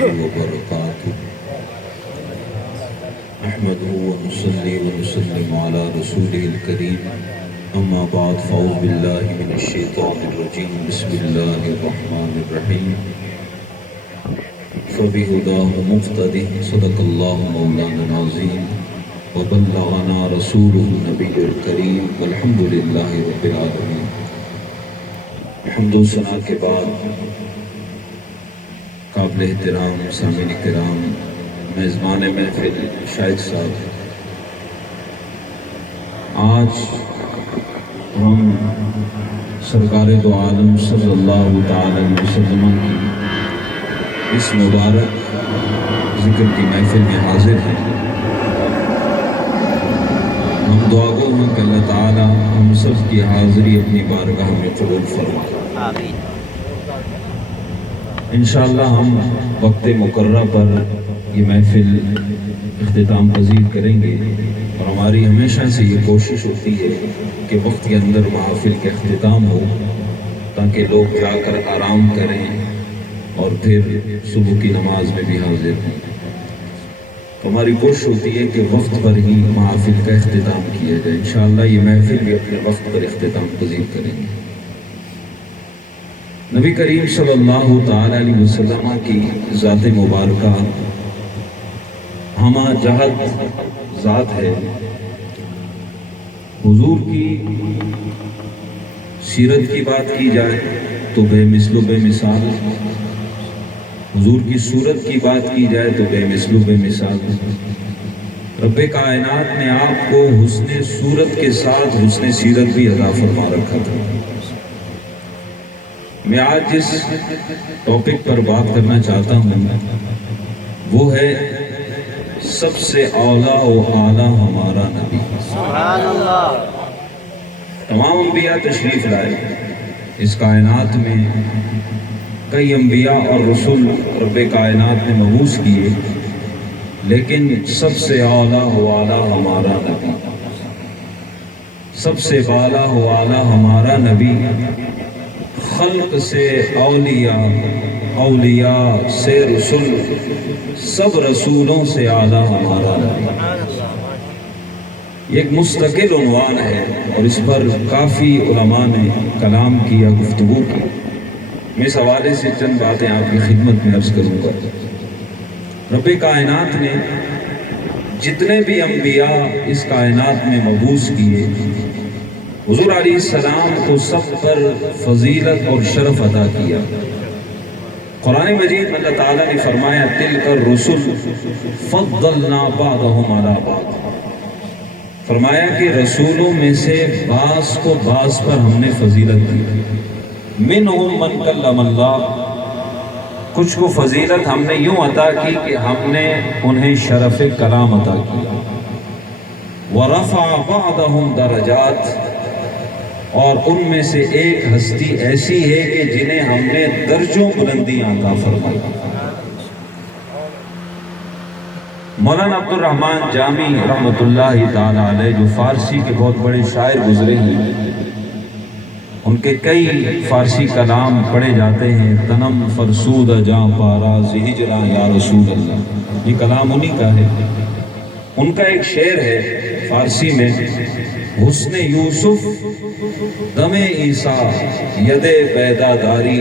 وبركاته نحمده ونصلي ونسلم على رسوله الكريم أما بعد فأعوذ بالله من الشيطان الرجيم بسم الله الرحمن الرحيم فبهداه مقتدي صدق الله مولانا العظيم وبلغنا رسوله النبي الكريم والحمد لله رب العالمين. حمد و ثنا کے بعد قابل احترام سامعین کرام، میزبان محفل شاہد صاحب، آج ہم سرکار دو عالم صلی اللہ تعالی علیہ وسلم کی اس مبارک ذکر کی محفل میں حاضر ہیں. ہم دعا گو ہیں کہ اللہ تعالی ہم سب کی حاضری اپنی بارگاہ میں قبول فرمائے. آمین. انشاءاللہ ہم وقت مقررہ پر یہ محفل اختتام پذیر کریں گے، اور ہماری ہمیشہ سے یہ کوشش ہوتی ہے کہ وقت کے اندر محافل کا اختتام ہو تاکہ لوگ جا کر آرام کریں اور پھر صبح کی نماز میں بھی حاضر ہوں. تو ہماری کوشش ہوتی ہے کہ وقت پر ہی محافل کا اختتام کیا جائے. انشاءاللہ یہ محفل بھی اپنے وقت پر اختتام پذیر کریں گے. نبی کریم صلی اللہ تعالی علیہ وسلم کی ذات مبارکہ ہمہ جہت ذات ہے. حضور کی سیرت کی بات کی جائے تو بے مثل و بے مثال، حضور کی صورت کی بات کی جائے تو بے مثل و بے مثال. رب کائنات نے آپ کو حسن صورت کے ساتھ حسن سیرت بھی عطا فرما رکھا تھا. میں آج جس ٹاپک پر بات کرنا چاہتا ہوں وہ ہے سب سے اولیٰ و اعلیٰ ہمارا نبی. سبحان اللہ. تمام انبیاء تشریف لائے. اس کائنات میں کئی انبیاء اور رسول رب کائنات نے مبعوث کیے، لیکن سب سے اولیٰ و اعلیٰ ہمارا نبی، سب سے بالا و اعلیٰ ہمارا نبی، خلق سے اولیاء، اولیاء سے رسول، سب رسولوں سے اعلیٰ ہمارا نبی. یہ ایک مستقل عنوان ہے اور اس پر کافی علماء نے کلام کیا، گفتگو کی. میں اس حوالے سے چند باتیں آپ کی خدمت میں عرض کروں گا. رب کائنات نے جتنے بھی انبیاء اس کائنات میں مبعوث کیے، حضور علیہ السلام کو سب پر فضیلت اور شرف عطا کیا. قرآن مجید میں اللہ تعالیٰ نے فرمایا تلک الرسل فضلنا بعضهم علی بعض. فرمایا کہ رسولوں میں سے بعض کو بعض پر ہم نے فضیلت دی. منہم من کلم اللہ، کچھ کو فضیلت ہم نے یوں عطا کی کہ ہم نے انہیں شرف کلام عطا کیا. ورفع بعضهم درجات، اور ان میں سے ایک ہستی ایسی ہے کہ جنہیں ہم نے درجوں بلندیاں عطا فرمائی. مولانا عبد الرحمن جامی رحمۃ اللہ تعالی علیہ، جو فارسی کے بہت بڑے شاعر گزرے ہیں، ان کے کئی فارسی کلام پڑھے جاتے ہیں. تنم فرسود جاں پارا ہجراں یا رسول اللہ، یہ کلام انہی کا ہے. ان کا ایک شعر ہے فارسی میں، حسن یوسف دم عیسیٰ ید پیدا داری،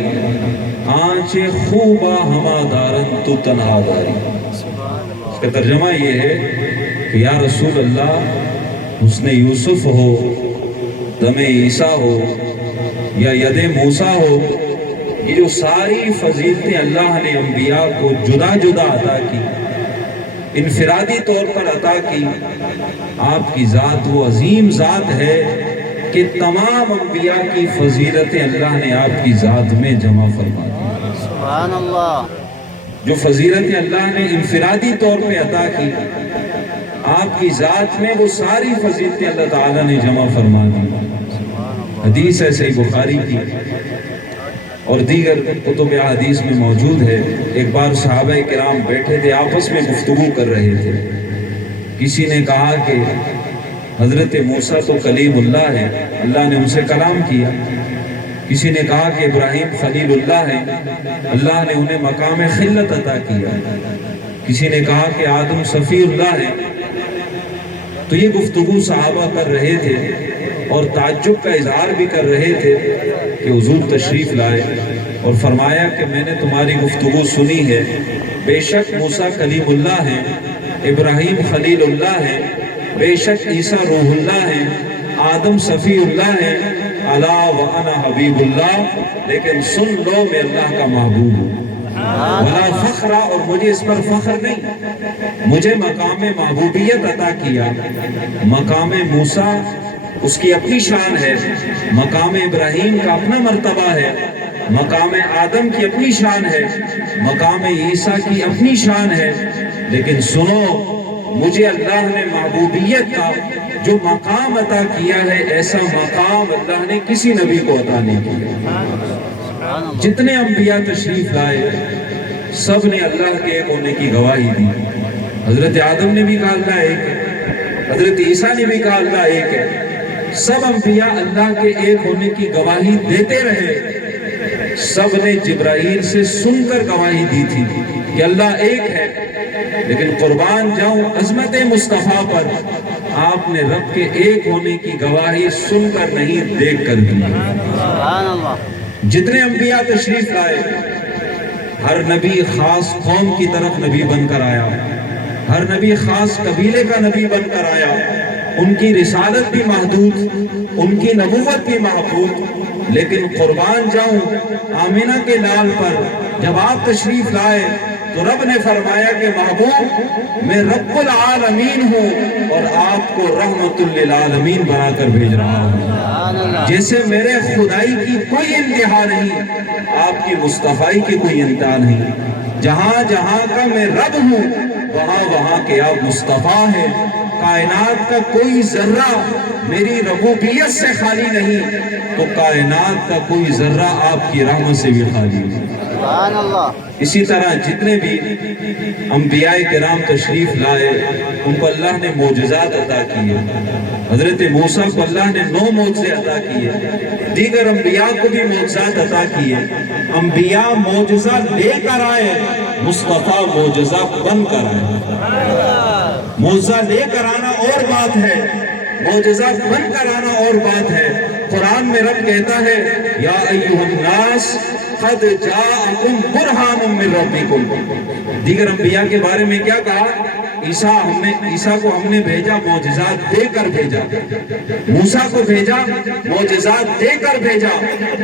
آنچ خوبا ہما دارن تو تنہا داری. اس کا ترجمہ یہ ہے کہ یا رسول اللہ، حسن یوسف ہو، دم عیسیٰ ہو یا ید موسیٰ ہو، یہ جو ساری فضیلتیں اللہ نے انبیاء کو جدا جدا عطا کی، انفرادی طور پر عطا کی، آپ کی ذات وہ عظیم ذات ہے کہ تمام انبیاء کی فضیلتیں اللہ نے آپ کی ذات میں جمع فرما دی. سبحان اللہ. جو فضیلتیں اللہ نے انفرادی طور پہ عطا کی آپ کی ذات میں، وہ ساری فضیلتیں اللہ تعالیٰ نے جمع فرما دی. حدیث ہے صحیح بخاری کی اور دیگر کتب احادیث میں موجود ہے. ایک بار صحابہ کرام بیٹھے تھے، آپس میں گفتگو کر رہے تھے. کسی نے کہا کہ حضرت موسیٰ تو کلیم اللہ ہے، اللہ نے ان سے کلام کیا. کسی نے کہا کہ ابراہیم خلیل اللہ ہے، اللہ نے انہیں مقام خلت عطا کیا۔ کسی نے کہا کہ آدم صفی اللہ ہے، تو یہ گفتگو صحابہ کر رہے تھے اور تعجب کا اظہار بھی کر رہے تھے کہ حضور تشریف لائے اور فرمایا کہ میں نے تمہاری گفتگو سنی ہے، بے شک موسیٰ کلیم اللہ ہیں، ابراہیم خلیل اللہ ہیں، بے شک عیسیٰ روح اللہ ہیں، آدم صفی اللہ ہیں، الا وانا حبیب اللہ، لیکن سن لو میں اللہ کا محبوب ہوں۔ ولا فخر، اور مجھے اس پر فخر نہیں، مجھے مقام محبوبیت عطا کیا۔ مقام موسیٰ اس کی اپنی شان ہے، مقام ابراہیم کا اپنا مرتبہ ہے، مقام آدم کی اپنی شان ہے، مقام عیسیٰ کی اپنی شان ہے، لیکن سنو مجھے اللہ نے محبوبیت کا جو مقام عطا کیا ہے، ایسا مقام اللہ نے کسی نبی کو عطا نہیں کیا۔ جتنے انبیاء تشریف لائے سب نے اللہ کے ایک ہونے کی گواہی دی۔ حضرت آدم نے بھی کہا اللہ ایک ہے، حضرت عیسیٰ نے بھی کہا اللہ ایک ہے، سب انبیاء اللہ کے ایک ہونے کی گواہی دیتے رہے۔ سب نے جبرائیل سے سن کر گواہی دی تھی کہ اللہ ایک ہے، لیکن قربان جاؤں عظمت مصطفیٰ پر، آپ نے رب کے ایک ہونے کی گواہی سن کر نہیں دیکھ کر دی۔ سبحان اللہ۔ جتنے انبیاء تشریف لائے ہر نبی خاص قوم کی طرف نبی بن کر آیا، ہر نبی خاص قبیلے کا نبی بن کر آیا، ان کی رسالت بھی محدود، ان کی نبوت بھی محدود، لیکن قربان جاؤں آمینہ کے لال پر جب آپ تشریف لائے تو رب نے فرمایا کہ محبوب میں رب العالمین ہوں اور آپ کو رحمت للعالمین بنا کر بھیج رہا ہوں۔ جیسے میرے خدائی کی کوئی انتہا نہیں، آپ کی مصطفیٰ کی کوئی انتہا نہیں۔ جہاں جہاں کا میں رب ہوں وہاں وہاں کے آپ مصطفیٰ ہیں۔ کائنات کا کوئی ذرہ میری ربوبیت سے خالی نہیں، تو کائنات کا کوئی ذرہ آپ کی رحمت سے بھی خالی نہیں۔ سبحان اللہ۔ اسی طرح جتنے بھی انبیاء کرام تشریف لائے ان کو اللہ نے معجزات عطا کیے۔ حضرت موسیٰ کو اللہ نے 9 معجزے عطا کیے، دیگر انبیاء کو بھی معجزات عطا کیے۔ انبیاء معجزہ لے کر آئے، مصطفیٰ معجزہ بن کر آئے۔ معجزہ لے کر آنا اور بات ہے، معجزہ بن کر آنا اور بات ہے۔ قرآن میں رب کہتا ہے یا ایھا الناس قد جاءکم برہان من ربکم۔ دیگر انبیاء کے بارے میں کیا کہا؟ عیسیٰ کو ہم نے بھیجا معجزات دے کر بھیجا، موسیٰ کو بھیجا معجزات دے کر بھیجا۔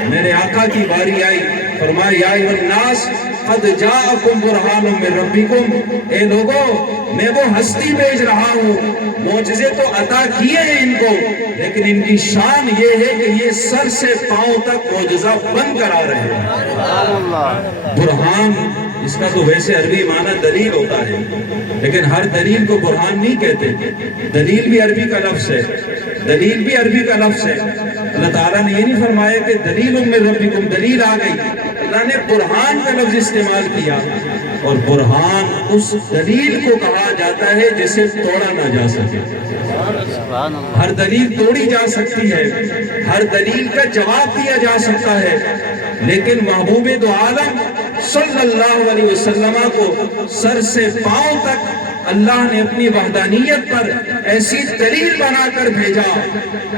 میرے آقا کی باری آئی، فرمایا یا ایھا الناس قد جاءکم برہان من ربکم، اے لوگوں میں وہ ہستی بھیج رہا ہوں، معجزے تو عطا کیے ہیں ان کو، لیکن ان کی شان یہ ہے کہ یہ سر سے پاؤں تک معجزہ بن کر آ رہے ہیں۔ سبحان اللہ۔ برہان اس کا تو ویسے عربی معنی دلیل ہوتا ہے، لیکن ہر دلیل کو برہان نہیں کہتے۔ دلیل بھی عربی کا لفظ ہے، دلیل بھی عربی کا لفظ ہے۔ اللہ تعالیٰ نے یہ نہیں فرمایا کہ دلیل من ربکم، دلیل آ گئی، اللہ نے برہان کا لفظ استعمال کیا۔ اور برہان اس دلیل کو کہا جاتا ہے جسے توڑا نہ جا سکے۔ سبحان اللہ۔ ہر دلیل توڑی جا سکتی ہے، ہر دلیل کا جواب دیا جا سکتا ہے، لیکن محبوب دو عالم صلی اللہ علیہ وسلم کو سر سے پاؤں تک اللہ نے اپنی وحدانیت پر ایسی دلیل بنا کر بھیجا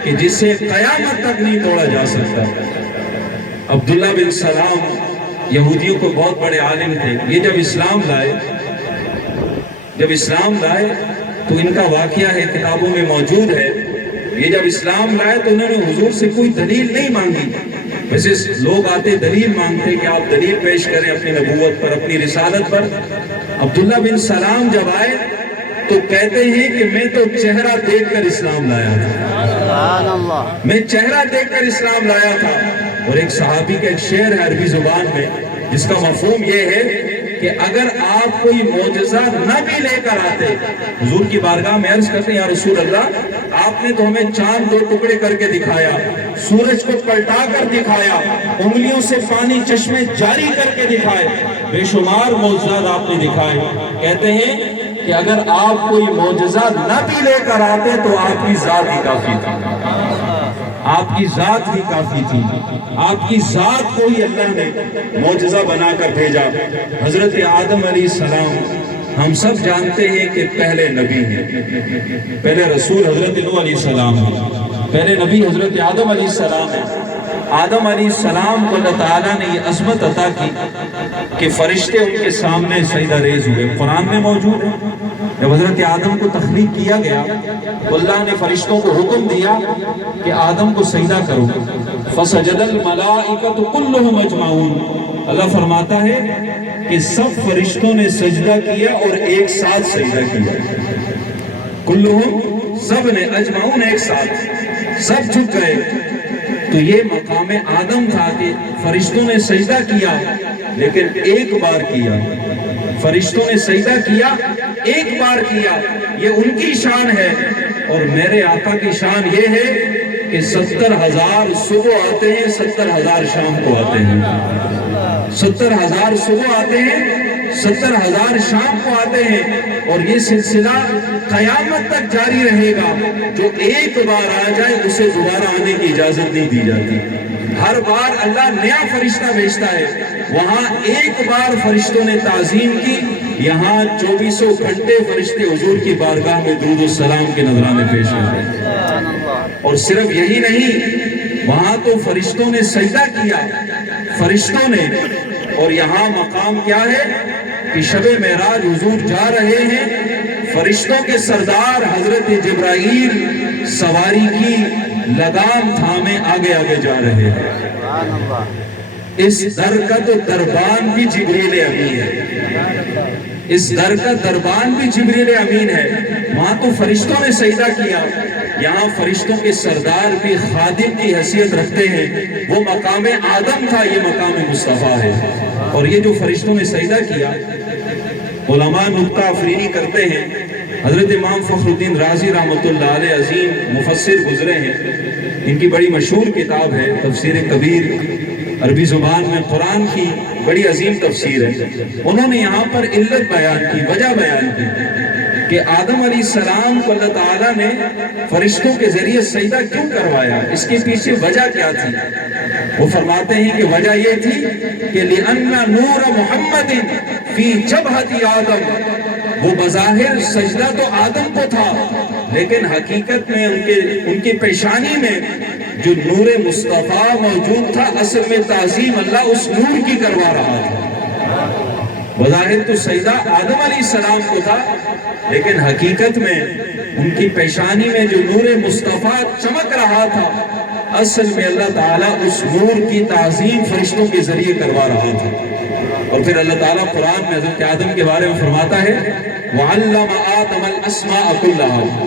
کہ جسے قیامت تک نہیں توڑا جا سکتا۔ عبداللہ بن سلام یہودیوں کو بہت بڑے عالم تھے۔ یہ جب اسلام لائے تو ان کا واقعہ ہے، کتابوں میں موجود ہے۔ یہ جب اسلام لائے تو انہوں نے حضور سے کوئی دلیل نہیں مانگی۔ ویسے لوگ آتے دلیل مانگتے کہ آپ دلیل پیش کریں اپنی نبوت پر، اپنی رسالت پر۔ عبداللہ بن سلام جب آئے تو کہتے ہیں کہ میں تو چہرہ دیکھ کر اسلام لایا تھا، سبحان اللہ۔ میں چہرہ دیکھ کر اسلام لایا تھا۔ اور ایک صحابی کا ایک شعر ہے عربی زبان میں جس کا مفہوم یہ ہے کہ اگر آپ کوئی معجزہ نہ بھی لے کر آتے، حضور کی بارگاہ میں عرض کرتے ہیں یا رسول اللہ آپ نے تو ہمیں چاند 2 ٹکڑے کر کے دکھایا، سورج کو پلٹا کر دکھایا، انگلیوں سے پانی چشمے جاری کر کے دکھائے، بے شمار معجزات آپ نے دکھائے۔ کہتے ہیں کہ اگر آپ کوئی معجزہ نہ بھی لے کر آتے تو آپ کی ذات ہی کافی تھی، آپ کی ذات ہی کافی تھی، آپ کی ذات کو ہی اللہ نے معجزہ بنا کر بھیجا۔ حضرت آدم علیہ السلام ہم سب جانتے ہیں کہ پہلے نبی ہیں، پہلے رسول حضرت نوح علیہ السلام ہیں، پہلے نبی حضرت آدم علیہ السلام ہیں۔ آدم علیہ السلام کو اللہ تعالیٰ نے یہ عظمت عطا کی کہ فرشتے ان کے سامنے سجدہ ریز ہوئے، قرآن میں موجود ہے۔ جب حضرت آدم کو تخلیق کیا گیا تو اللہ نے فرشتوں کو حکم دیا کہ آدم کو سجدہ کرو، فسجد الملائکۃ کلھم اجمعون۔ اللہ فرماتا ہے کہ سب فرشتوں نے سجدہ کیا اور ایک ساتھ سجدہ کیا، کلھم سب نے، اجمعون ایک ساتھ، سب جھک گئے۔ تو یہ مقام آدم تھا کہ فرشتوں نے سجدہ کیا لیکن ایک بار کیا، فرشتوں نے سجدہ کیا ایک بار کیا، یہ ان کی شان ہے۔ اور میرے آقا کی شان یہ ہے کہ 70,000 صبح آتے ہیں، 70,000 شام کو آتے ہیں، 70,000 صبح آتے ہیں، 70,000 شام کو آتے ہیں، اور یہ سلسلہ قیامت تک جاری رہے گا۔ جو ایک بار آ جائے اسے دوبارہ آنے کی اجازت نہیں دی جاتی، ہر بار اللہ نیا فرشتہ بھیجتا ہے۔ وہاں ایک بار فرشتوں نے تعظیم کی، یہاں 24 گھنٹے فرشتے حضور کی بارگاہ میں درود و سلام کے نذرانے پیش کرتے ہیں۔ اور صرف یہی نہیں، وہاں تو فرشتوں نے سجدہ کیا، فرشتوں نے، اور یہاں مقام کیا ہے کہ شب معراج حضور جا رہے ہیں، فرشتوں کے سردار حضرت جبرائیل سواری کی لگام تھامے آگے آگے جا رہے ہیں۔ سبحان اللہ۔ اس در کا تو دربان بھی جبریل امین ہے، اس در کا دربان بھی جبریل امین ہے۔ وہاں تو فرشتوں نے سجدہ کیا، یہاں فرشتوں کے سردار بھی خادم کی حیثیت رکھتے ہیں۔ وہ مقام آدم تھا، یہ مقام مصطفیٰ ہے۔ اور یہ جو فرشتوں نے سجدہ کیا، علماء نکتہ افرینی کرتے ہیں، حضرت امام فخر الدین رازی رحمۃ اللہ علیہ عظیم مفسر گزرے ہیں، ان کی بڑی مشہور کتاب ہے تفسیر کبیر، عربی زبان میں قرآن کی بڑی عظیم تفسیر ہے۔ انہوں نے یہاں پر علت بیان کی، وجہ بیان کی کہ آدم علیہ السلام کو اللہ تعالیٰ نے فرشتوں کے ذریعے سجدہ کیوں کروایا، اس کے پیچھے وجہ کیا تھی۔ وہ فرماتے ہیں کہ وجہ یہ تھی کہ لِأَنَّ نُورَ مُحَمَّدٍ فِي جَبْهَةِ آدم، وہ بظاہر سجدہ تو آدم کو تھا لیکن حقیقت میں ان کی پیشانی میں جو نور مصطفیٰ موجود تھا، اصل میں تعظیم اللہ اس نور کی کروا رہا تھا۔ بظاہر تو سجدہ آدم علیہ السلام کو تھا لیکن حقیقت میں ان کی پیشانی میں جو نور مصطفیٰ چمک رہا تھا، اصل میں اللہ تعالیٰ اس نور کی تعظیم فرشتوں کے ذریعے کروا رہا تھا۔ اور پھر اللہ تعالیٰ قرآن میں حضرت آدم کے بارے میں فرماتا ہے وَعَلَّمَ آدَمَ الْأَسْمَاءَ كُلَّهَا،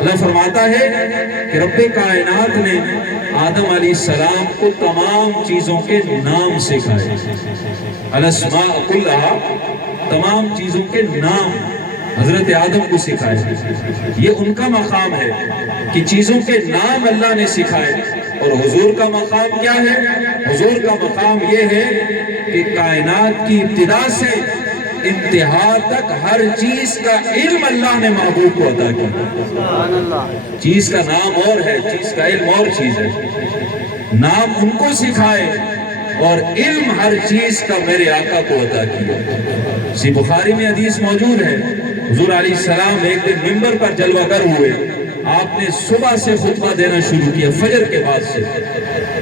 اللہ فرماتا ہے کہ رب کائنات نے آدم علیہ السلام کو تمام چیزوں کے نام سکھائے، الاسماء كلها، تمام چیزوں کے نام حضرت آدم کو سکھائے۔ یہ ان کا مقام ہے کہ چیزوں کے نام اللہ نے سکھائے۔ اور حضور کا مقام کیا ہے؟ حضور کا مقام یہ ہے کہ کائنات کی ابتدا سے انتہا تک ہر چیز کا علم اللہ نے محبوب کو عطا کیا۔ چیز کا نام اور ہے، چیز کا علم اور چیز ہے۔ نام ان کو سکھائے اور علم ہر چیز کا میرے آقا کو عطا کیا۔ اسی بخاری میں حدیث موجود ہے، حضور علیہ السلام ایک دن منبر پر جلوہ گر ہوئے، آپ نے صبح سے خطبہ دینا شروع کیا، فجر کے بعد سے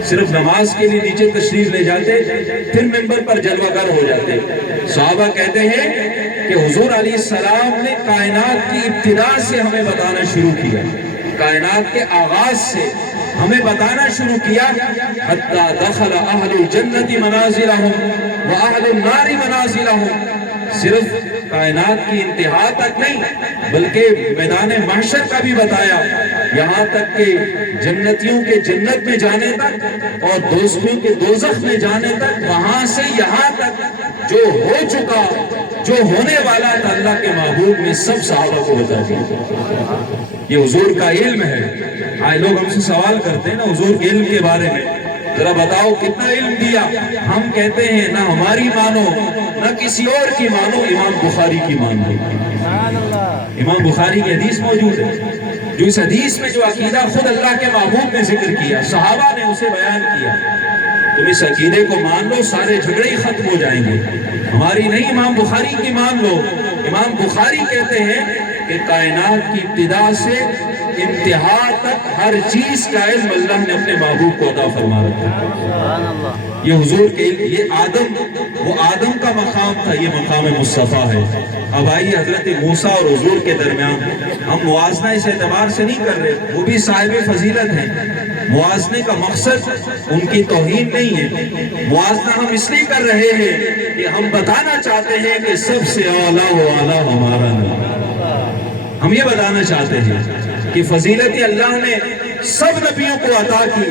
صرف نماز کے لیے نیچے تشریف لے جاتے، پھر منبر پر جلوہ گر ہو جاتے۔ صحابہ کہتے ہیں کہ حضور علیہ السلام نے کائنات کی ابتدا سے ہمیں بتانا شروع کیا، کائنات کے آغاز سے ہمیں بتانا شروع کیا، حتی دخل اہل الجنت منازلہم و اہل النار منازلہم، صرف کائنات کی انتہا تک نہیں بلکہ میدان محشر کا بھی بتایا، یہاں تک کہ جنتیوں کے جنت میں جانے تک اور دوزخیوں کے دوزخ میں جانے تک، وہاں سے یہاں تک جو ہو چکا، جو ہونے والا تھا، اللہ کے محبوب نے سب صحابہ کو بتا دیا۔ یہ حضور کا علم ہے۔ آئے لوگ ہم سے سوال کرتے ہیں نا حضور کے علم کے بارے میں، ذرا بتاؤ کتنا علم دیا؟ ہم کہتے ہیں نہ ہماری مانو نہ کسی اور کی مانو، امام بخاری کی مانو۔ امام بخاری کی حدیث موجود ہے، جو اس حدیث میں جو عقیدہ خود اللہ کے محبوب نے ذکر کیا، صحابہ نے اسے بیان کیا، تم اس عقیدے کو مان لو، سارے جھگڑے ہی ختم ہو جائیں گے۔ ہماری نہیں، امام بخاری کی مان لو۔ امام بخاری کہتے ہیں کہ کائنات کی ابتدا سے انتہا تک ہر چیز کا علم اللہ نے اپنے محبوب کو عطا فرما رکھا ہے۔ سبحان اللہ۔ یہ حضور کے، یہ آدم، وہ آدم کا مقام تھا، یہ مقام مصطفیٰ ہے۔ اب آئیے حضرت موسیٰ اور حضور کے درمیان ہم موازنہ اس اعتبار سے نہیں کر رہے، وہ بھی صاحب فضیلت ہیں، موازنے کا مقصد ان کی توہین نہیں ہے، موازنہ ہم اس لیے کر رہے ہیں کہ ہم بتانا چاہتے ہیں کہ سب سے اعلیٰ و اعلیٰ ہمارا نبی۔ ہم یہ بتانا چاہتے ہیں کہ فضیلت اللہ نے سب نبیوں کو عطا کی،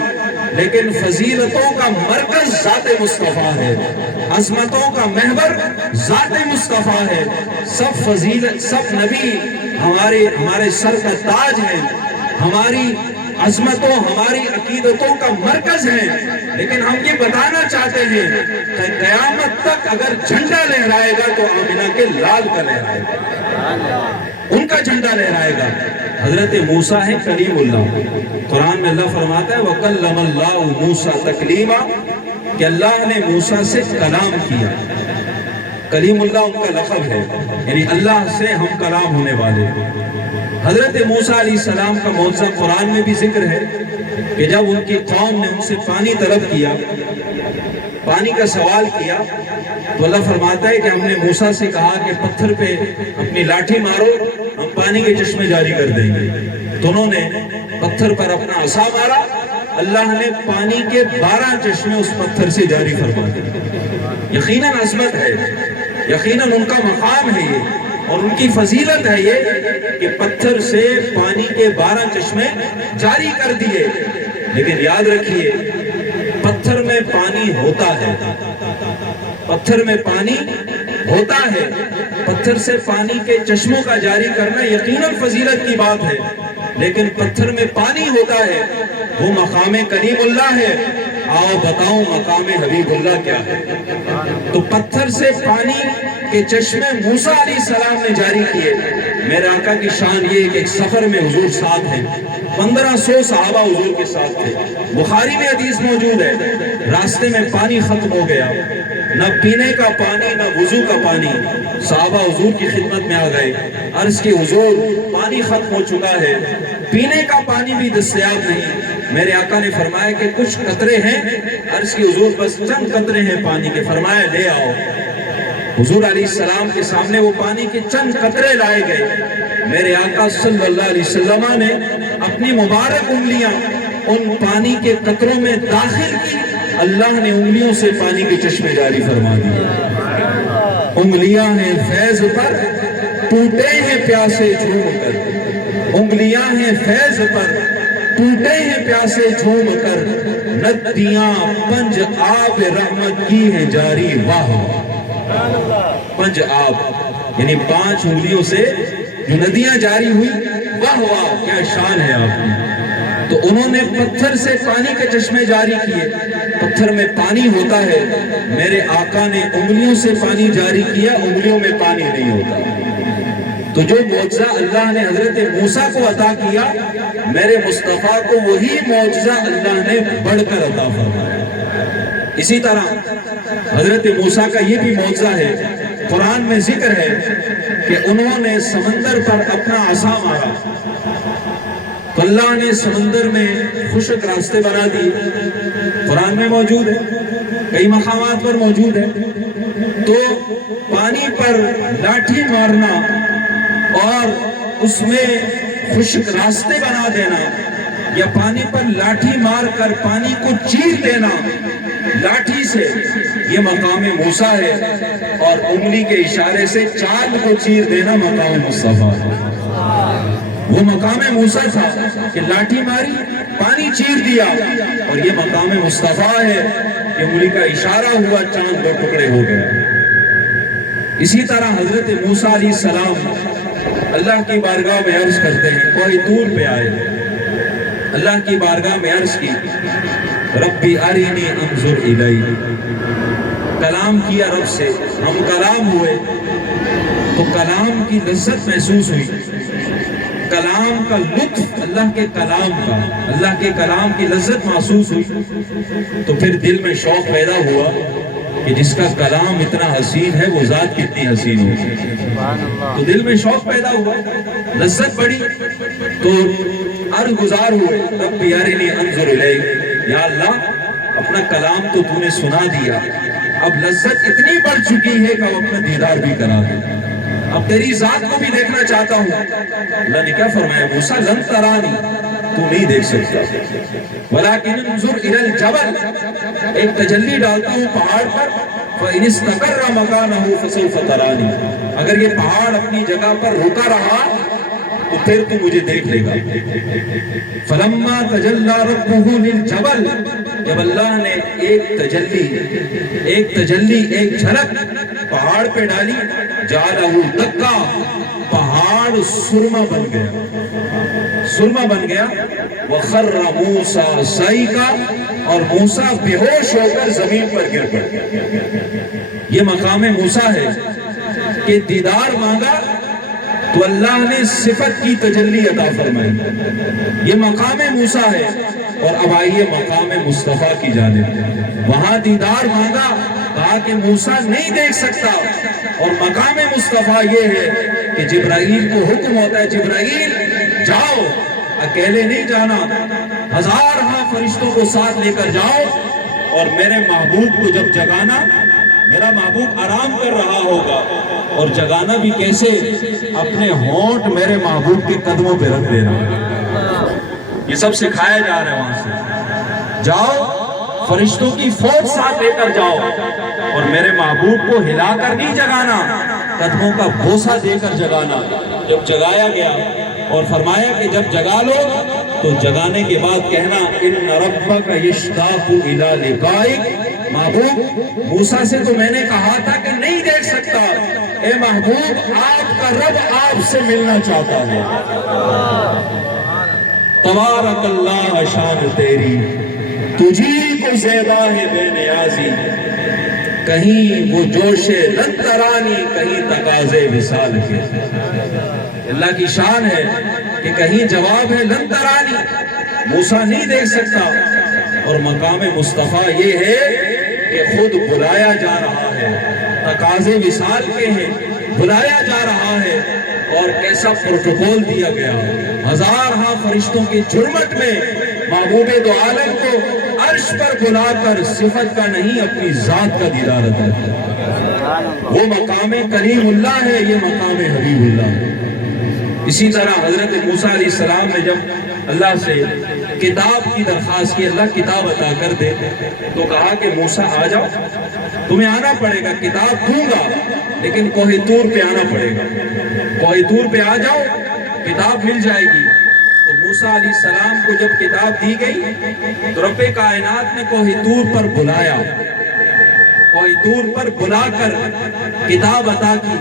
لیکن فضیلتوں کا مرکز ذات مصطفیٰ ہے، عظمتوں کا محور ذات مصطفیٰ ہے۔ سب فضیلت، سب نبی ہمارے سر کا تاج ہے، ہماری عظمتوں، ہماری عقیدتوں کا مرکز ہے، لیکن ہم یہ بتانا چاہتے ہیں کہ قیامت تک اگر جھنڈا لہرائے گا تو آمنہ کے لال کا لہرائے گا، ان کا جھنڈا لہرائے گا۔ حضرت موسیٰ ہے کلیم اللہ، قرآن میں اللہ فرماتا ہے وَكَلَّمَ اللَّهُ مُوسَىٰ تَكْلِيمًا، کہ اللہ نے موسیٰ سے کلام کیا۔ کلیم اللہ ان کا لقب ہے، یعنی اللہ سے ہم کلام ہونے والے۔ حضرت موسیٰ علیہ السلام کا معجزہ قرآن میں بھی ذکر ہے کہ جب ان کی قوم نے ان سے پانی طلب کیا، پانی کا سوال کیا، تو اللہ فرماتا ہے کہ ہم نے موسیٰ سے کہا کہ پتھر پہ اپنی لاٹھی مارو، ہم پانی کے چشمے جاری کر دیں گے۔ تو انہوں نے پتھر پر اپنا عصا مارا، اللہ نے پانی کے 12 چشمے اس پتھر سے جاری فرما دیے۔ یقیناً عظمت ہے، یقیناً ان کا مقام ہے یہ، اور ان کی فضیلت ہے یہ کہ پتھر سے پانی کے 12 چشمے جاری کر دیے۔ لیکن یاد رکھیے، پتھر میں پانی ہوتا ہے، پتھر میں پانی ہوتا ہے، پتھر سے پانی کے چشموں کا جاری کرنا یقیناً فضیلت کی بات ہے، لیکن پتھر میں پانی ہوتا ہے، وہ مقام کلیم اللہ ہے۔ آؤ بتاؤں مقام حبیب اللہ کیا ہے؟ تو پتھر سے پانی کے چشمے موسیٰ علیہ السلام نے جاری کیے۔ میرے آقا کی شان یہ ہے کہ ایک سفر میں حضور ساتھ ہیں، 1500 صحابہ حضور کے ساتھ تھے، بخاری میں حدیث موجود ہے، راستے میں پانی ختم ہو گیا، نہ پینے کا پانی نہ وضو کا پانی، صحابہ حضور کی خدمت میں آ گئے، عرض کی حضور پانی ختم ہو چکا ہے، پینے کا پانی بھی دستیاب نہیں۔ میرے آقا نے فرمایا کہ کچھ قطرے ہیں، عرض کی حضور بس چند قطرے ہیں پانی کے، فرمایا لے آؤ۔ حضور علیہ السلام کے سامنے وہ پانی کے چند قطرے لائے گئے، میرے آقا صلی اللہ علیہ وسلم نے اپنی مبارک انگلیاں ان پانی کے قطروں میں داخل کی، اللہ نے انگلیوں سے پانی کے چشمے جاری فرما دیے۔ انگلیاں ہیں فیض پر، ٹوٹے ہیں پیاسے جھوم کر، انگلیاں ہیں فیض پر، ٹوٹے ہیں پیاسے جھوم کر، ندیاں پنج آب رحمت کی ہیں جاری، واہ پنج آب یعنی 5 انگلیوں سے جو ندیاں جاری ہوئی، واہ واہ کیا شان ہے آپ کی۔ تو انہوں نے پتھر سے پانی کے چشمے جاری کیے، پتھر میں پانی ہوتا ہے، میرے آقا نے انگلیوں سے پانی جاری کیا، انگلیوں میں پانی نہیں ہوتا۔ تو جو معجزہ اللہ نے حضرت موسیٰ کو عطا کیا، میرے مصطفیٰ کو وہی معجزہ اللہ نے بڑھ کر عطا فرمایا۔ اسی طرح حضرت موسیٰ کا یہ بھی معجزہ ہے، قرآن میں ذکر ہے کہ انہوں نے سمندر پر اپنا عصا مارا، تو اللہ نے سمندر میں خشک راستے بنا دیے، قرآن میں موجود ہے، کئی مقامات پر موجود ہے۔ تو پانی پر لاٹھی مارنا اور اس میں خشک راستے بنا دینا، یا پانی پر لاٹھی مار کر پانی کو چیر دینا لاٹھی سے، یہ مقام موسیٰ ہے، اور انگلی کے اشارے سے چاند کو چیر دینا مقام مصطفیٰ ہے۔ وہ مقام موسیٰ تھا کہ لاٹھی ماری، پانی چیر دیا، اور یہ مقام مصطفیٰ ہے کہ انگلی کا اشارہ ہوا، چاند 2 ٹکڑے ہو گئے۔ اسی طرح حضرت موسیٰ علیہ السلام اللہ کی بارگاہ میں عرض کرتے ہیں، کوئی طور پہ آئے، اللہ کی بارگاہ میں عرض کی، ربی ارینی انظر الی، کلام کیا رب سے، ہم کلام ہوئے تو کلام کی لذت محسوس ہوئی، کلام کا لطف، اللہ کے کلام کا، اللہ کے کلام کی لذت محسوس ہوئی، تو پھر دل میں شوق پیدا ہوا کہ جس کا کلام اتنا حسین ہے وہ ذات کتنی حسین ہوگی۔ سبحان اللہ۔ تو دل میں شوق پیدا ہوا، لذت بڑھی، تو عرض گزار ہوئے رب یارنی انظر الیک، یا اللہ اپنا کلام تو تو نے سنا دیا، اب لذت اتنی بڑھ چکی ہے کہ اب اپنا دیدار بھی کرا دے، اب تیری ذات کو بھی دیکھنا چاہتا ہوں۔ اللہ نے کیا فرمایا؟ موسیٰ لن ترانی، تو نہیں دیکھ سکتا، ولیکن انظر الی الجبل، ایک تجلی ڈالتا ہوں پہاڑ پر، فإن استقر مکانہ فسوف ترانی، اگر یہ پہاڑ اپنی جگہ پر رکا رہا تو پھر تو مجھے دیکھ لے گا۔ فلما تجلی ربہ للجبل، جب اللہ نے ایک تجلی ایک جھلک پہاڑ پہ ڈالی، جعلہ دکا، پہاڑ سرما بن گیا، وخر موسیٰ صعقا، اور موسیٰ بے ہوش ہو کر زمین پر گر پڑے۔ یہ مقام موسیٰ ہے کہ دیدار مانگا تو اللہ نے صفت کی تجلی عطا فرمائی، یہ مقام موسیٰ ہے۔ اور اب آئیے مقام مصطفیٰ کی جانب، وہاں دیدار مانگا، کہا کہ موسیٰ نہیں دیکھ سکتا، اور مقام مصطفیٰ یہ ہے کہ جبرائیل کو حکم ہوتا ہے، جبرائیل جاؤ، اکیلے نہیں جانا، ہزارہا فرشتوں کو ساتھ لے کر جاؤ، اور میرے محبوب کو جب جگانا، میرا محبوب آرام کر رہا ہوگا، اور جگانا بھی کیسے؟ اپنے ہونٹ میرے محبوب کے قدموں پہ رکھ دینا۔ یہ سب سکھایا جا رہا ہے وہاں سے، جاؤ فرشتوں کی فوج ساتھ لے کر جاؤ، اور میرے محبوب کو ہلا کر نہیں جگانا، قدموں کا بوسہ دے کر جگانا۔ جب جگایا گیا اور فرمایا کہ جب جگا لو تو جگانے کے بعد کہنا ان ربک یشتاق الی لقائک، محبوب موسیٰ سے تو میں نے کہا تھا کہ نہیں دیکھ سکتا، اے محبوب آپ کا رب آپ سے ملنا چاہتا ہے۔ تبارک اللہ شان تیری، تجھی کو زیادہ ہے بے نیازی، کہیں وہ جوش لن ترانی، کہیں تقاضے وصال کے۔ اللہ کی شان ہے کہ کہیں جواب ہے لن ترانی، موسیٰ نہیں دیکھ سکتا، اور مقام مصطفیٰ یہ ہے کہ خود بلایا جا رہا ہے، تقاضے وصال کے ہیں، بلایا جا رہا ہے، اور کیسا پروٹوکول دیا گیا، ہزارہا فرشتوں کی جرمٹ میں محبوب دو عالم کو عرش پر بلا کر صفت کا نہیں اپنی ذات کا دیدار عطا کیا۔ وہ مقام کلیم اللہ ہے، یہ مقام حبیب اللہ ہے۔ اسی طرح حضرت موسیٰ علیہ السلام نے جب اللہ سے کتاب کی درخواست کی، اللہ کتاب عطا کر دے، تو کہا کہ موسیٰ آ جاؤ، تمہیں آنا پڑے گا، کتاب دوں گا لیکن کوہ طور پہ آنا پڑے گا، کوہ طور پہ آ جاؤ، کتاب مل جائے گی۔ تو موسیٰ علیہ السلام کو جب کتاب دی گئی تو رب کائنات نے کوہ طور پر بلایا، کوہ طور پر بلا کر کتاب عطا کی۔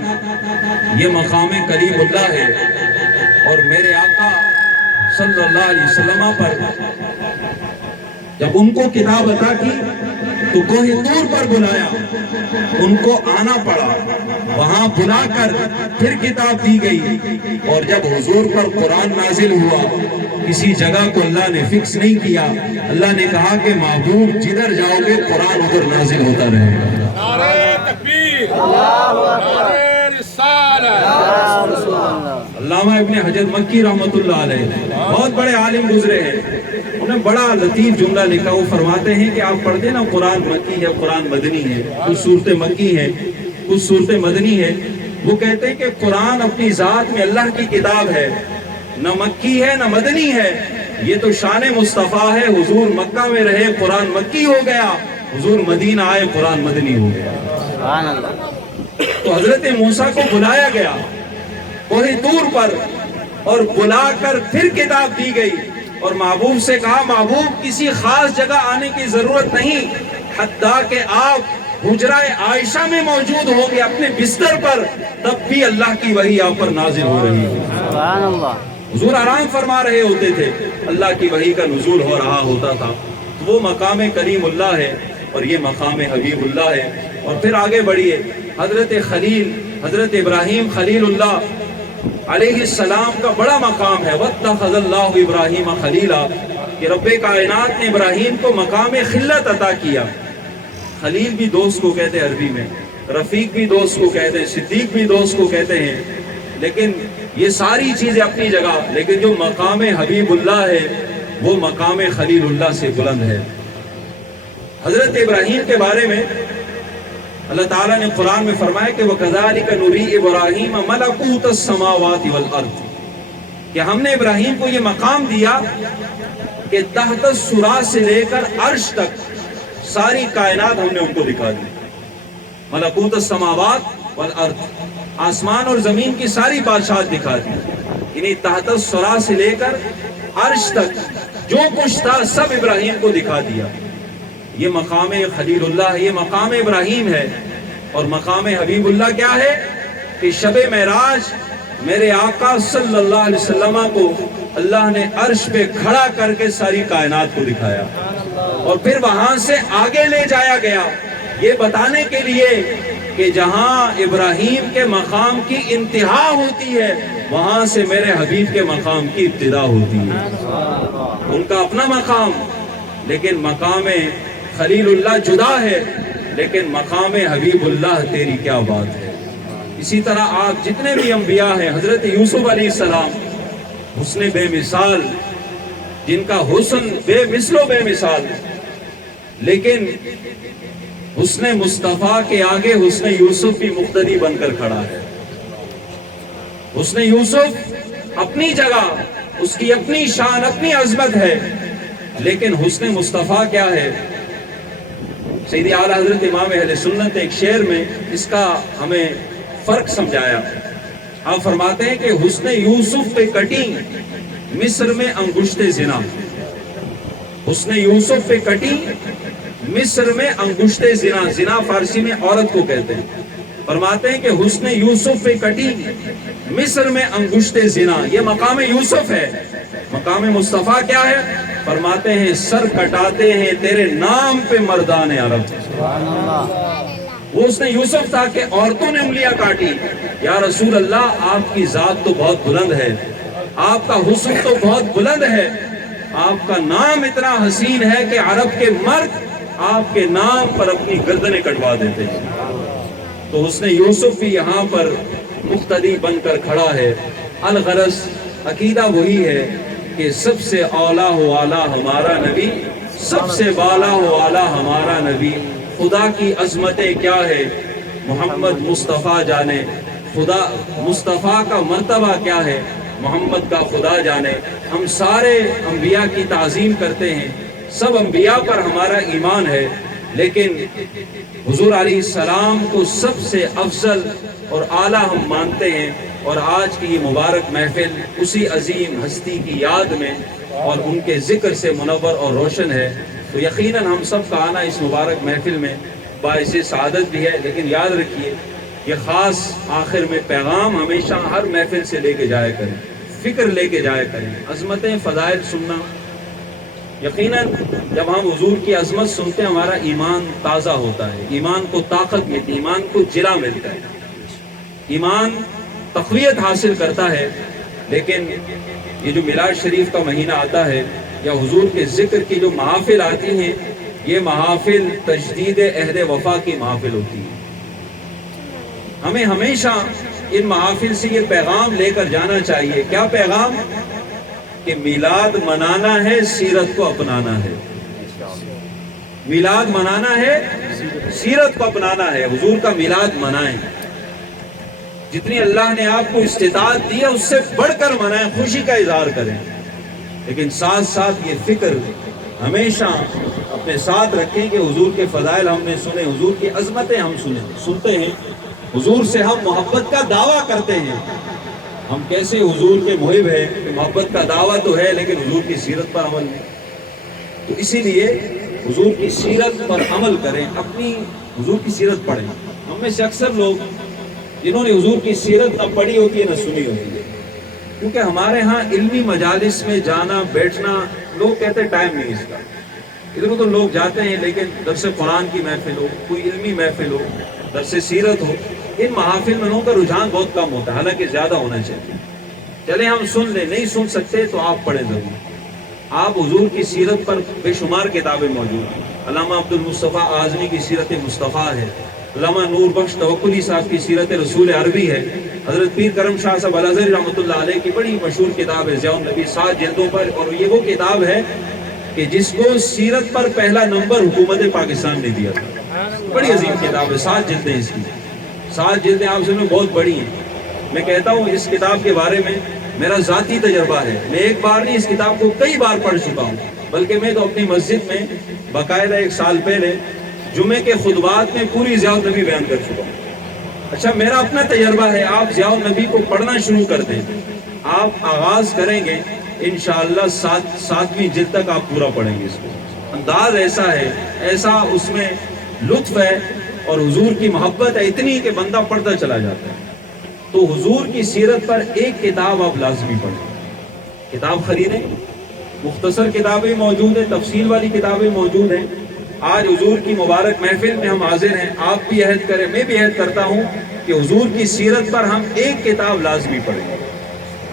یہ مقام کلیم اللہ ہے، اور میرے آقا صلی اللہ علیہ وسلم پر جب ان کو کتاب عطا کی تو کوہ طور پر بلایا، ان کو آنا پڑا، وہاں بلا کر پھر کتاب دی گئی، اور جب حضور پر قرآن نازل ہوا کسی جگہ کو اللہ نے فکس نہیں کیا، اللہ نے کہا کہ محبوب جدھر جاؤ گے قرآن ادھر نازل ہوتا رہے گا۔ نعرہ تکبیر، نعرہ رسالت۔ علامہ ابن حجر مکی رحمت اللہ علیہ بہت بڑے عالم گزرے ہیں، انہوں نے بڑا لطیف جملہ لکھا، وہ فرماتے ہیں کہ آپ پڑھتے نا قرآن مکی ہے، قرآن مدنی ہے، کچھ صورتیں مکی ہیں، کچھ صورتیں مدنی ہیں، وہ کہتے ہیں کہ قرآن اپنی ذات میں اللہ کی کتاب ہے، نہ مکی ہے نہ مدنی ہے، یہ تو شان مصطفیٰ ہے، حضور مکہ میں رہے قرآن مکی ہو گیا، حضور مدینہ آئے قرآن مدنی ہو گیا۔ سبحان اللہ۔ تو حضرت موسیٰ کو بلایا گیا کوہ طور پر، اور بلا کر پھر کتاب دی گئی، اور محبوب سے کہا محبوب کسی خاص جگہ آنے کی ضرورت نہیں، حتیٰ کہ آپ حجرہ عائشہ میں موجود ہوں گے اپنے بستر پر، تب بھی اللہ کی وحی آپ پر نازل ہو رہی ہے۔ سبحان اللہ۔ حضور آرام فرما رہے ہوتے تھے، اللہ کی وحی کا نزول ہو رہا ہوتا تھا۔ تو وہ مقام کریم اللہ ہے، اور یہ مقام حبیب اللہ ہے۔ اور پھر آگے بڑھیے، حضرت خلیل، حضرت ابراہیم خلیل اللہ علیہ السلام کا بڑا مقام ہے، واتخذ اللہ ابراہیم خلیلا، کہ رب کائنات نے ابراہیم کو مقام خلت عطا کیا۔ خلیل بھی دوست کو کہتے ہیں عربی میں، رفیق بھی دوست کو کہتے ہیں، صدیق بھی دوست کو کہتے ہیں، لیکن یہ ساری چیزیں اپنی جگہ، لیکن جو مقام حبیب اللہ ہے وہ مقام خلیل اللہ سے بلند ہے۔ حضرت ابراہیم کے بارے میں اللہ تعالیٰ نے قرآن میں فرمایا کہ وَكَذَلِكَ نُرِي إِبْرَاهِيمَ مَلَكُوتَ السَّمَاوَاتِ وَالْأَرْضِ، کہ ہم نے ابراہیم کو یہ مقام دیا کہ تحت الثرى سے لے کر عرش تک ساری کائنات ہم نے ان کو دکھا دی۔ ملکوت السماوات والارض، آسمان اور زمین کی ساری بادشاہت دکھا دی، یعنی تحت الثرى سے لے کر عرش تک جو کچھ تھا سب ابراہیم کو دکھا دیا۔ یہ مقام خلیل اللہ ہے، یہ مقام ابراہیم ہے۔ اور مقام حبیب اللہ کیا ہے کہ شب معراج میرے آقا صلی اللہ علیہ وسلم کو اللہ نے عرش پہ کھڑا کر کے ساری کائنات کو دکھایا، اور پھر وہاں سے آگے لے جایا گیا یہ بتانے کے لیے کہ جہاں ابراہیم کے مقام کی انتہا ہوتی ہے وہاں سے میرے حبیب کے مقام کی ابتدا ہوتی ہے۔ ان کا اپنا مقام، لیکن مقام خلیل اللہ جدا ہے، لیکن مقام حبیب اللہ تیری کیا بات ہے۔ اسی طرح آپ جتنے بھی انبیاء ہیں، حضرت یوسف علیہ السلام حسن بے مثال، جن کا حسن بے مثل و بے مثال، لیکن حسن مصطفیٰ کے آگے حسن یوسف بھی مقتدی بن کر کھڑا ہے۔ حسن یوسف اپنی جگہ، اس کی اپنی شان، اپنی عظمت ہے، لیکن حسن مصطفیٰ کیا ہے؟ سیدی اعلیٰ حضرت امام اہل سنت ایک شعر میں اس کا ہمیں فرق سمجھایا۔ آپ فرماتے ہیں کہ حسن یوسف پہ کٹی مصر میں انگشت زنا، حسن یوسف پہ کٹی مصر میں انگشت زنا، زنا فارسی میں عورت کو کہتے ہیں۔ فرماتے ہیں کہ حسن یوسف پہ کٹی مصر میں انگشت زنا، یہ مقام یوسف ہے۔ مقام مصطفیٰ کیا ہے؟ فرماتے ہیں سر کٹاتے ہیں تیرے نام پہ مردان عرب۔ وہ اس نے یوسف تھا کہ عورتوں نے انگلیاں کاٹی، یا رسول اللہ آپ کی ذات تو بہت بلند ہے، آپ کا حسن تو بہت بلند ہے، آپ کا نام اتنا حسین ہے کہ عرب کے مرد آپ کے نام پر اپنی گردنیں کٹوا دیتے ہیں۔ تو حسن یوسف بھی یہاں پر مقتدی بن کر کھڑا ہے۔ الغرض عقیدہ وہی ہے کہ سب سے اولا و اعلیٰ ہمارا نبی، سب سے بالا و اعلیٰ ہمارا نبی۔ خدا کی عظمتیں کیا ہے محمد مصطفیٰ جانے، خدا مصطفیٰ کا مرتبہ کیا ہے محمد کا خدا جانے۔ ہم سارے انبیاء کی تعظیم کرتے ہیں، سب انبیاء پر ہمارا ایمان ہے، لیکن حضور علیہ السلام کو سب سے افضل اور اعلیٰ ہم مانتے ہیں۔ اور آج کی یہ مبارک محفل اسی عظیم ہستی کی یاد میں اور ان کے ذکر سے منور اور روشن ہے، تو یقیناً ہم سب کا آنا اس مبارک محفل میں باعث سعادت بھی ہے۔ لیکن یاد رکھیے یہ خاص آخر میں پیغام ہمیشہ ہر محفل سے لے کے جایا کریں، فکر لے کے جایا کریں، عظمتیں فضائل سننا۔ یقیناً جب ہم حضور کی عظمت سنتے ہیں ہمارا ایمان تازہ ہوتا ہے، ایمان کو طاقت ملتی ہے، ایمان کو جلا ملتا ہے، ایمان تقویت حاصل کرتا ہے۔ لیکن یہ جو میلاد شریف کا مہینہ آتا ہے یا حضور کے ذکر کی جو محافل آتی ہیں، یہ محافل تجدید عہد وفا کی محافل ہوتی ہے۔ ہمیں ہمیشہ ان محافل سے یہ پیغام لے کر جانا چاہیے۔ کیا پیغام؟ کہ میلاد منانا ہے، سیرت کو اپنانا ہے۔ میلاد منانا ہے، سیرت کو اپنانا ہے۔ حضور کا میلاد منائیں، جتنی اللہ نے آپ کو استطاعت دی ہے اس سے بڑھ کر منائیں، خوشی کا اظہار کریں، لیکن ساتھ ساتھ یہ فکر ہمیشہ اپنے ساتھ رکھیں کہ حضور کے فضائل ہم نے سنے، حضور کی عظمتیں ہم سنتے ہیں، حضور سے ہم محبت کا دعویٰ کرتے ہیں۔ ہم کیسے حضور کے محب ہیں کہ محبت کا دعویٰ تو ہے لیکن حضور کی سیرت پر عمل نہیں۔ تو اسی لیے حضور کی سیرت پر عمل کریں، اپنی حضور کی سیرت پڑھیں۔ ہم میں سے اکثر لوگ جنہوں نے حضور کی سیرت نہ پڑھی ہوتی ہے نہ سنی ہوتی ہے، کیونکہ ہمارے ہاں علمی مجالس میں جانا بیٹھنا، لوگ کہتے ہیں ٹائم نہیں اس کا، ادھر ادھر لوگ جاتے ہیں، لیکن درس قرآن کی محفل ہو، کوئی علمی محفل ہو، درس سیرت ہو، ان محافل میں لوگوں کا رجحان بہت کم ہوتا ہے، حالانکہ زیادہ ہونا چاہیے۔ چلے ہم سن لیں، نہیں سن سکتے تو آپ پڑھیں ضرور۔ آپ حضور کی سیرت پر بے شمار کتابیں موجود ہیں۔ علامہ عبد المصطفیٰ اعظمی کی سیرت مصطفیٰ ہے، علامہ نور بخش توکلی صاحب کی سیرت رسول عربی ہے، حضرت پیر کرم شاہ صاحب الازہری رحمۃ اللہ علیہ کی بڑی مشہور کتاب ہے ضیاء النبی، 7 جلدوں پر، اور یہ وہ کتاب ہے کہ جس کو سیرت پر پہلا نمبر حکومت پاکستان نے دیا تھا۔ بڑی عظیم کتاب ہے، 7 جلدیں اس کی، 7 جلدیں آپ سے میں بہت بڑی ہیں۔ میں کہتا ہوں اس کتاب کے بارے میں میرا ذاتی تجربہ ہے، میں ایک بار نہیں اس کتاب کو کئی بار پڑھ چکا ہوں، بلکہ میں تو اپنی مسجد میں باقاعدہ 1 سال پہلے جمعے کے خطبات میں پوری ضیاء النبی بیان کر چکا ہوں۔ اچھا میرا اپنا تجربہ ہے، آپ ضیاء النبی کو پڑھنا شروع کر دیں، آپ آغاز کریں گے انشاءاللہ 7ویں جلد تک آپ پورا پڑھیں گے اس کو۔ انداز ایسا ہے، ایسا اس میں لطف ہے اور حضور کی محبت ہے اتنی کہ بندہ پڑھتا چلا جاتا ہے۔ تو حضور کی سیرت پر ایک کتاب آپ لازمی پڑھیں، کتاب خریدیں، مختصر کتابیں موجود ہیں، تفصیل والی کتابیں موجود ہیں۔ آج حضور کی مبارک محفل میں ہم حاضر ہیں، آپ بھی عہد کریں، میں بھی عہد کرتا ہوں کہ حضور کی سیرت پر ہم ایک کتاب لازمی پڑھیں۔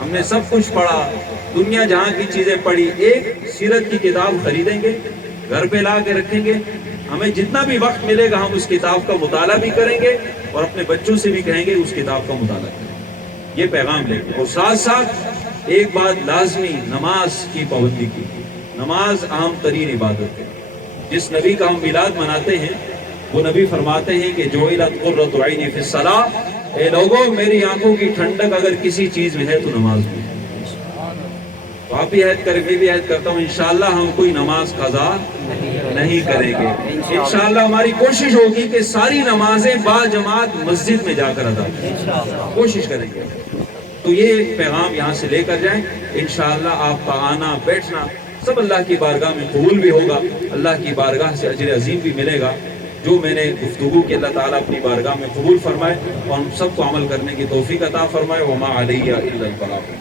ہم نے سب کچھ پڑھا، دنیا جہاں کی چیزیں پڑھی، ایک سیرت کی کتاب خریدیں گے، گھر پہ لا کے رکھیں گے، ہمیں جتنا بھی وقت ملے گا ہم اس کتاب کا مطالعہ بھی کریں گے اور اپنے بچوں سے بھی کہیں گے اس کتاب کا مطالعہ کریں، یہ پیغام لیں گے۔ اور ساتھ ساتھ ایک بات لازمی، نماز کی پابندی کی۔ نماز اہم ترین عبادت ہے۔ جس نبی کا ہم میلاد مناتے ہیں وہ نبی فرماتے ہیں کہ جعلت قرۃ عینی فی الصلاۃ، اے لوگوں میری آنکھوں کی ٹھنڈک اگر کسی چیز میں ہے تو نماز میں ہے۔ تو آپ بھی عہد کریں، میں بھی عہد کرتا ہوں انشاءاللہ ہم کوئی نماز قضا نہیں کریں گے۔ انشاءاللہ ہماری کوشش ہوگی کہ ساری نمازیں با جماعت مسجد میں جا کر ادا کریں، کوشش کریں گے۔ تو یہ پیغام یہاں سے لے کر جائیں، انشاءاللہ آپ کا آنا بیٹھنا سب اللہ کی بارگاہ میں قبول بھی ہوگا، اللہ کی بارگاہ سے اجر عظیم بھی ملے گا۔ جو میں نے گفتگو کی اللہ تعالیٰ اپنی بارگاہ میں قبول فرمائے اور ہم سب کو عمل کرنے کی توفیق عطا فرمائے۔ وما علیہ الا البلاغ۔